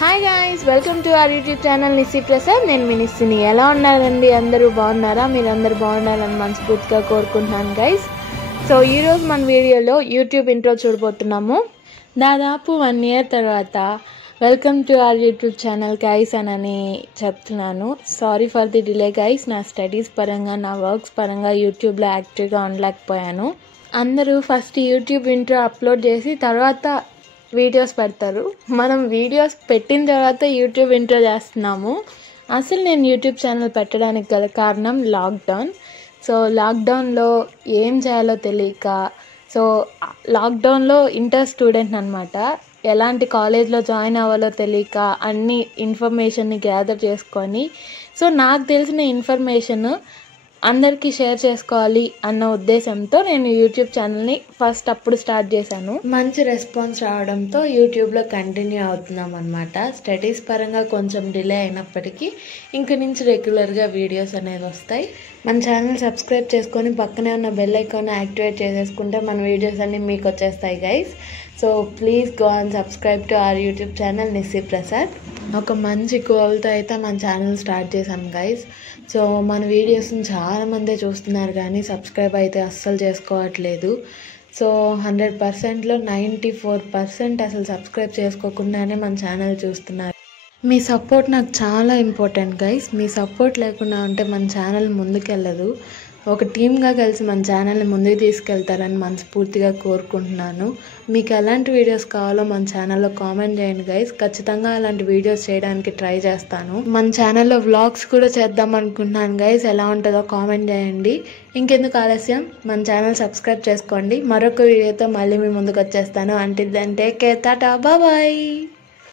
Hi guys, welcome to our YouTube channel Nissi Prasad. నేను మీ నిస్సిని. ఎలా ఉన్నారండి? అందరూ బాగున్నారా? మీరు అందరూ బాగున్నారని మనస్ఫూర్తిగా కోరుకుంటున్నాను గైస్. సో ఈరోజు మన వీడియోలో యూట్యూబ్ ఇంట్రో చూడబోతున్నాము. దాదాపు 1 year తర్వాత welcome to our YouTube channel guys అని చెప్తున్నాను. Sorry for the delay guys. నా స్టడీస్ పరంగా, నా వర్క్స్ పరంగా యూట్యూబ్లో యాక్టివ్గా ఉండలేకపోయాను. అందరూ ఫస్ట్ యూట్యూబ్ ఇంట్రో అప్లోడ్ చేసి తర్వాత వీడియోస్ పెడతారు. మనం వీడియోస్ పెట్టిన తర్వాత యూట్యూబ్ ఇంట్రో చేస్తున్నాము. అసలు నేను యూట్యూబ్ ఛానల్ పెట్టడానికి గల కారణం లాక్డౌన్. సో లాక్డౌన్లో ఏం చేయాలో తెలియక, సో లాక్డౌన్లో ఇంటర్ స్టూడెంట్ అనమాట. ఎలాంటి కాలేజ్లో జాయిన్ అవ్వాలో తెలియక అన్ని ఇన్ఫర్మేషన్ని గ్యాదర్ చేసుకొని, సో నాకు తెలిసిన ఇన్ఫర్మేషన్ అందరికీ షేర్ చేసుకోవాలి అన్న ఉద్దేశంతో నేను యూట్యూబ్ ఛానల్ని ఫస్ట్ అప్పుడు స్టార్ట్ చేశాను. మంచి రెస్పాన్స్ రావడంతో యూట్యూబ్లో కంటిన్యూ అవుతున్నాం అనమాట. స్టడీస్ పరంగా కొంచెం డిలే అయినప్పటికీ ఇంక నుంచి రెగ్యులర్గా వీడియోస్ అనేవి వస్తాయి. మన ఛానల్ సబ్స్క్రైబ్ చేసుకొని పక్కనే ఉన్న బెల్ ఐకాన్ యాక్టివేట్ చేసేసుకుంటే మన వీడియోస్ అన్నీ మీకు వచ్చేస్తాయి guys. So please go and subscribe to our YouTube channel Nissi Prasad. ఒక మంచి గోల్తో అయితే మన ఛానల్ స్టార్ట్ చేశాను గైస్. సో మన వీడియోస్ని చాలామందే చూస్తున్నారు కానీ సబ్స్క్రైబ్ అయితే అస్సలు చేసుకోవట్లేదు. సో 100%లో 94% అసలు సబ్స్క్రైబ్ చేసుకోకుండానే మన ఛానల్ చూస్తున్నారు. మీ సపోర్ట్ నాకు చాలా ఇంపార్టెంట్ గైస్. మీ సపోర్ట్ లేకుండా ఉంటే మన ఛానల్ ముందుకెళ్ళదు. ఒక టీమ్గా కలిసి మన ఛానల్ని ముందుకు తీసుకెళ్తారని మనస్ఫూర్తిగా కోరుకుంటున్నాను. మీకు ఎలాంటి వీడియోస్ కావాలో మన ఛానల్లో కామెంట్ చేయండి గైస్. ఖచ్చితంగా అలాంటి వీడియోస్ చేయడానికి ట్రై చేస్తాను. మన ఛానల్లో వ్లాగ్స్ కూడా చేద్దాం అనుకుంటున్నాను గైస్. ఎలా ఉంటుందో కామెంట్ చేయండి. ఇంకెందుకు ఆలస్యం, మన ఛానల్ సబ్స్క్రైబ్ చేసుకోండి. మరొక వీడియోతో మళ్ళీ మీ ముందుకు వచ్చేస్తాను. Until then take care, tata, bye.